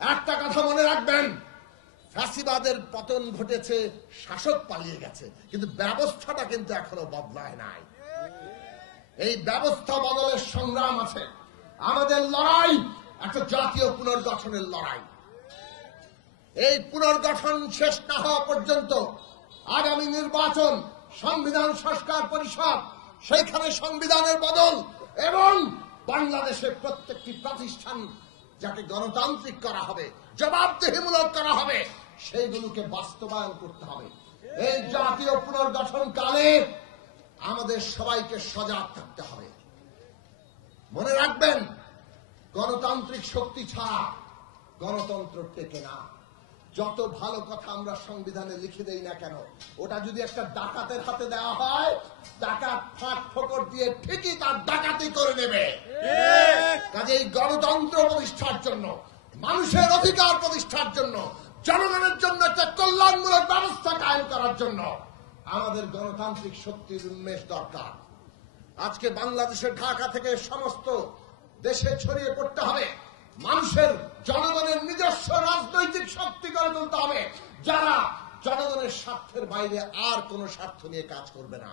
একটা কথা মনে রাখবেন, ফ্যাসিবাদের পতন ঘটেছে, শাসক পালিয়ে গেছে, কিন্তু ব্যবস্থাটা কিন্তু এখনো বদলায় নাই। এই ব্যবস্থা বদলের সংগ্রাম আছে। আমাদের লড়াই একটা জাতীয় পুনর্গঠনের লড়াই। এই পুনর্গঠন শেষ না হওয়া পর্যন্ত আগামী নির্বাচন, সংবিধান সংস্কার পরিষদ, সেইখানে সংবিধানের বদল এবং বাংলাদেশের প্রত্যেকটি প্রতিষ্ঠান যাকে গণতান্ত্রিক করা হবে, জবাবদিহিমূলক করা হবে, সেইগুলোকে বাস্তবায়ন করতে হবে। এই জাতীয় পুনর্গঠন কালে আমাদের সবাইকে সজাগ থাকতে হবে। মনে রাখবেন, গণতান্ত্রিক শক্তি ছাড়া গণতন্ত্র টেকে না। যত ভালো কথা আমরা সংবিধানে লিখে দেই না কেন, ওটা যদি একটা ডাকাতের হাতে দেওয়া হয়, ডাকাত ফাঁক ফোকর দিয়ে ঠিকই তার ডাকাতি করে নেবে। কাজেই গণতন্ত্র প্রতিষ্ঠার জন্য, মানুষের অধিকার প্রতিষ্ঠার জন্য, জনগণের জন্য একটা কল্যাণমূলক ব্যবস্থা কায়েম করার জন্য আমাদের গণতান্ত্রিক শক্তির উন্মেষ দরকার। আজকে বাংলাদেশের ঢাকা থেকে সমস্ত দেশে ছড়িয়ে পড়তে হবে। মানুষের, জনগণের নিজস্ব রাজনৈতিক শক্তি গড়ে তুলতে হবে, যারা জনগণের স্বার্থের বাইরে আর কোন স্বার্থ নিয়ে কাজ করবে না।